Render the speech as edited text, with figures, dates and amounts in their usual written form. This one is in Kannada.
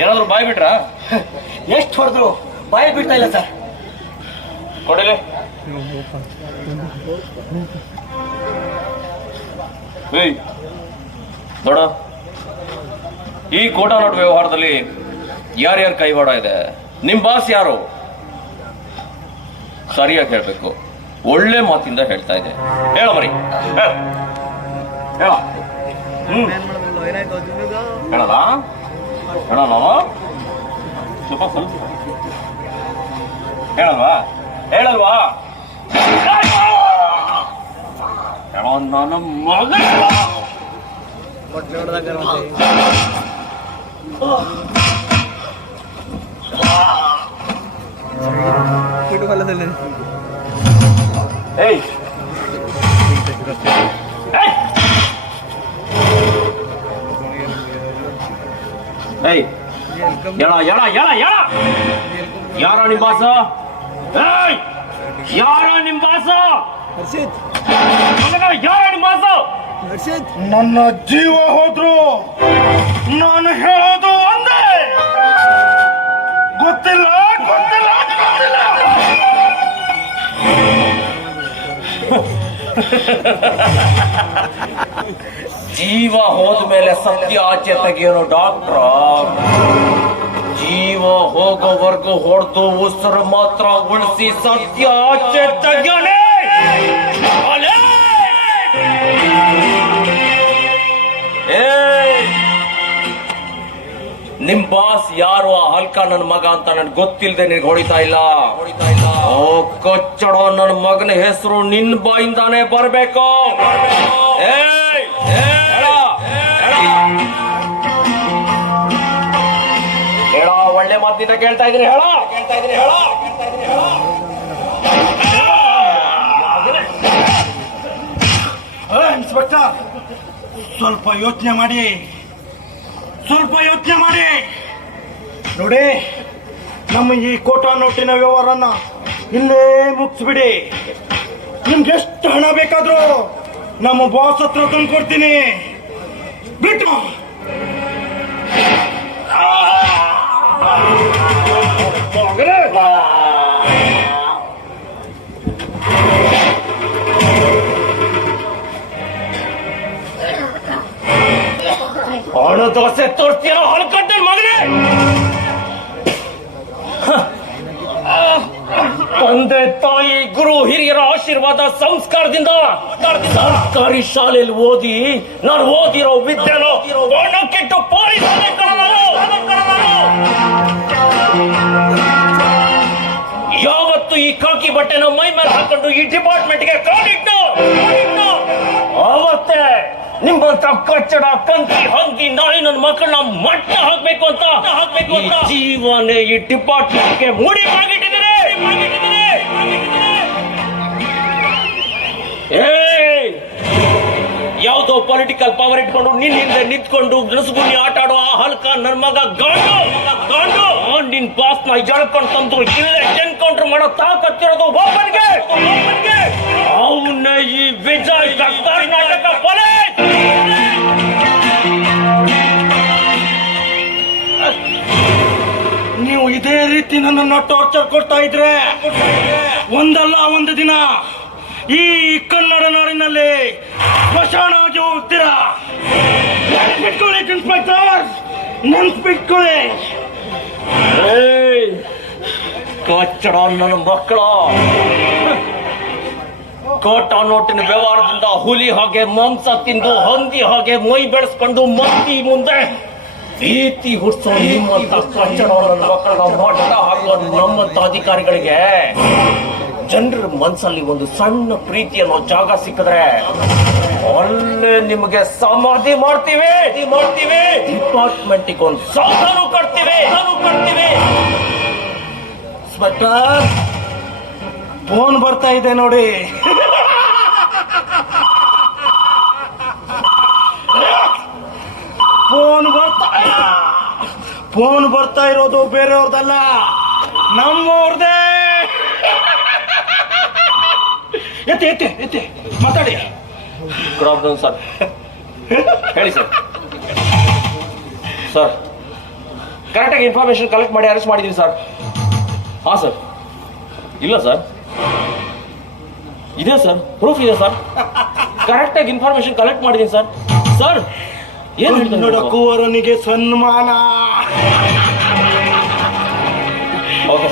ಏನಾದ್ರು ಬಾಯ್ ಬಿಟ್ರಾ? ಎಷ್ಟು ಹೊಡೆದ್ರು ಬಾಯಿ ಬಿಡ್ತಾ ಇಲ್ಲ ಸರ್. ಕೊಡಲಿ. ನೋಡ, ಈ ಕೋಟಾ ನೋಟ್ ವ್ಯವಹಾರದಲ್ಲಿ ಯಾರ್ಯಾರ ಕೈವಾಡ ಇದೆ? ನಿಮ್ ಬಾಸ್ ಯಾರು? ಸರಿಯಾಗಿ ಹೇಳ್ಬೇಕು. ಒಳ್ಳೆ ಮಾತಿಂದ ಹೇಳ್ತಾ ಇದೆ. ಹೇಳ ಮರಿ, ಹೇಳ. ಹೇಳಲ್ಲ ಹೇಳಲ್ಲ ಸ್ವಲ್ಪ ಸ್ವಲ್ಪ ಹೇಳಲ್ವಾ? ಹೇಳಲ್ವಾ? ಹೇಳೋ ನನ್ನ ಮಗ. ಏಯ್ ಏಯ್ ಎಳ ಎಳ ಎಳ ಎಳ. ಯಾರ ನಿಮ್ ಬಾಸ? ಏಯ್ ಯಾರ ನಿಮ್ ಬಾಸ? ಯಾರ ನಿಮ್ ಬಾಸ? ನನ್ನ ಜೀವ ಹೋದ್ರು ನಾನು ಹೇಳೋದು ಒಂದೇ. ಗೊತ್ತಿಲ್ಲ ಗೊತ್ತಿಲ್ಲ ಗೊತ್ತಿಲ್ಲ. ಜೀವ ಹೋದ್ಮೇಲೆ ಸತ್ಯ ಆಚೆ ತೆಗಿಯೋನು ಡಾಕ್ಟ್ರ. ಜೀವ ಹೋಗೋವರೆಗೂ ಹೊಡೆದು ಉಸಿರು ಮಾತ್ರ ಉಳಿಸಿ ಸತ್ಯ ಆಚೆ ತೆಗಿಯೋನೆ. ನಿಮ್ ಬಾಸ್ ಯಾರು? ಆ ಹಲ್ಕ ನನ್ ಮಗ ಅಂತ ನನ್ ಗೊತ್ತಿಲ್ಲದೆ ನಿನ್ಗೆ ಹೊಡಿತಾ ಇಲ್ಲ. ಓ ಕೊಚ್ಚಡೋ, ನನ್ನ ಮಗನ ಹೆಸರು ನಿನ್ ಬಾಯಿಂದಾನೇ ಬರ್ಬೇಕು. ಹೇಳ, ಒಳ್ಳೆ ಮಾತಿಂದ ಕೇಳ್ತಾ ಇದೀನಿ. ಹೇಳ ಇನ್ಸ್ಪೆಕ್ಟರ್, ಸ್ವಲ್ಪ ಯೋಚನೆ ಮಾಡಿ ನೋಡಿ. ನಮ್ಮ ಈ ಕೋಟಾ ನೋಟಿನ ವ್ಯವಹಾರನ ಇಲ್ಲೇ ಮುಗಿಸ್ಬಿಡಿ. ನಿಮ್ಗೆ ಎಷ್ಟು ಹಣ ಬೇಕಾದ್ರೂ ನಮ್ಮ ಬಾಸ್ ಹತ್ರ ತಂದು ಕೊಡ್ತೀನಿ. ಬಿಟ್ಟು ಅವನು ದೋಸೆ ತೋರಿಸ್ತೀರೋ ಹೊಲ್ಕಟ್ಟ ಮಗನೇ. ತಂದೆ ತಾಯಿ ಗುರು ಹಿರಿಯರ ಆಶೀರ್ವಾದ ಸಂಸ್ಕಾರದಿಂದ ಸರ್ಕಾರಿ ಶಾಲೆಯಲ್ಲಿ ಓದಿ ನಾನು ಓದಿರೋ ವಿದ್ಯೆನೋ ಕೆಟ್ಟು ಪೊಲೀಸ್. ಯಾವತ್ತು ಈ ಕಾಕಿ ಬಟ್ಟೆನ ಮೈ ಮೇಲೆ ಹಾಕೊಂಡು ಈ ಡಿಪಾರ್ಟ್ಮೆಂಟ್ಗೆ ಕಾಲಿಟ್ಟು ಆವತ್ತೇ ನಿಮ್ಮಂತ ಕಚ್ಚಡ ಕಂತಿ ಹಂದಿ ನಾಯಿ ನನ್ನ ಮಕ್ಕಳನ್ನ ಮಟ್ಟ ಹಾಕ್ಬೇಕು ಅಂತ ಜೀವನೇ ಈ ಡಿಪಾರ್ಟ್ಮೆಂಟ್ಗೆ ಮುಡಿ ಮಾಡಿಟ್ಟಿದ್ದಾರೆ. ಯಾವುದೋ ಪೊಲಿಟಿಕಲ್ ಪವರ್ ಇಟ್ಕೊಂಡು ನಿನ್ನ ಹಿಂದೆ ನಿಂತ್ಕೊಂಡು ನಸುಗುಣಿ ಆಟ ಆಡೋ ಆ ಹಲ್ಕ ನನ್ನ ಮಗ ಗಾಂಡು ನಿನ್ ಬಾಸ್ ನ ಜಳ್ಕೊಂಡು ತಂದ್ರು ಇಲ್ಲೇ ಎನ್ಕೌಂಟರ್ ಮಾಡೋ ತಾಕತ್ತಿರೋದು ಒಬ್ಬನಿಗೆ. ಅವನ್ನ ಈ ವಿಜಯ್ ಕರ್ನಾಟಕ ಪೊಲೀಸ್. ನೀವು ಇದೇ ರೀತಿ ನನ್ನನ್ನು ಟಾರ್ಚರ್ ಕೊಡ್ತಾ ಇದ್ರೆ ಒಂದಲ್ಲ ಒಂದು ದಿನ ಈ ಕನ್ನಡ ನಾಡಿನಲ್ಲಿ ಸ್ಮಶಾನ ಆಗಿ ಹೋಗ್ತೀರಾ. ನೆನ್ಪಿಟ್ಕೊಳ್ಳಿ ಇನ್ಸ್ಪೆಕ್ಟರ್, ನೆನ್ಪಿಟ್ಕೊಳ್ಳಿ. ಕಚ್ಚಡ ನನ್ನ ಮಕ್ಕಳ. ಕೋಟಾ ನೋಟಿನ ವ್ಯವಹಾರದಿಂದ ಹುಲಿ ಹಾಗೆ ಮಾಂಸ ತಿಂದು ಹಂದಿ ಹಾಗೆ ಮೈ ಬೆಳೆಸ್ಕೊಂಡು ಮಂದಿ ಮುಂದೆ ಭೀತಿ ಹುಡ್ಸೋ ನಿಮ್ಮಂತ ಕಚ್ಚಡ ನನ್ನ ಮಕ್ಕಳ ಮಟ್ಟ ಹಾಕೋ ನಮ್ಮಂತ ಅಧಿಕಾರಿಗಳಿಗೆ ಜನರ ಮನಸ್ಸಲ್ಲಿ ಒಂದು ಸಣ್ಣ ಪ್ರೀತಿ ಅನ್ನೋ ಜಾಗ ಸಿಕ್ಕಿದ್ರೆ ಅಲ್ಲೇ ನಿಮಗೆ ಸಮಾಧಿ ಮಾಡ್ತೀವಿ. ಡಿಪಾರ್ಟ್ಮೆಂಟಿಗೆ ಒಂದು ಸೌಧನೂ ಕಟ್ತೀವಿ. ಇನ್ಸ್ಪೆಕ್ಟರ್, ಫೋನ್ ಬರ್ತಾ ಇದೆ ನೋಡಿ. ಫೋನ್ ಬರ್ತಾ ಇರೋದು ಬೇರೆಯವ್ರದಲ್ಲ, ನಮ್ಮವ್ರದೇ. ಎತ್ತೆ ಎತ್ತೆ ಎತ್ತೆ ಮಾತಾಡಿ. Good afternoon sir. ಹೇಳಿ ಸರ್. ಸರ್ ಕರೆಕ್ಟಾಗಿ ಇನ್ಫಾರ್ಮೇಶನ್ ಕಲೆಕ್ಟ್ ಮಾಡಿ ಅರೆಸ್ಟ್ ಮಾಡಿದ್ದೀನಿ ಸರ್. ಹಾಂ ಸರ್. ಇಲ್ಲ ಸರ್, ಇದೆ ಸರ್, ಪ್ರೂಫ್ ಇದೆ ಸರ್. ಕರೆಕ್ಟಾಗಿ ಇನ್ಫಾರ್ಮೇಶನ್ ಕಲೆಕ್ಟ್ ಮಾಡಿದ್ದೀನಿ ಸರ್. ಸರ್ ಏನು ಕನ್ನಡ ಕುವರನಿಗೆ ಸನ್ಮಾನ. ಓಕೆ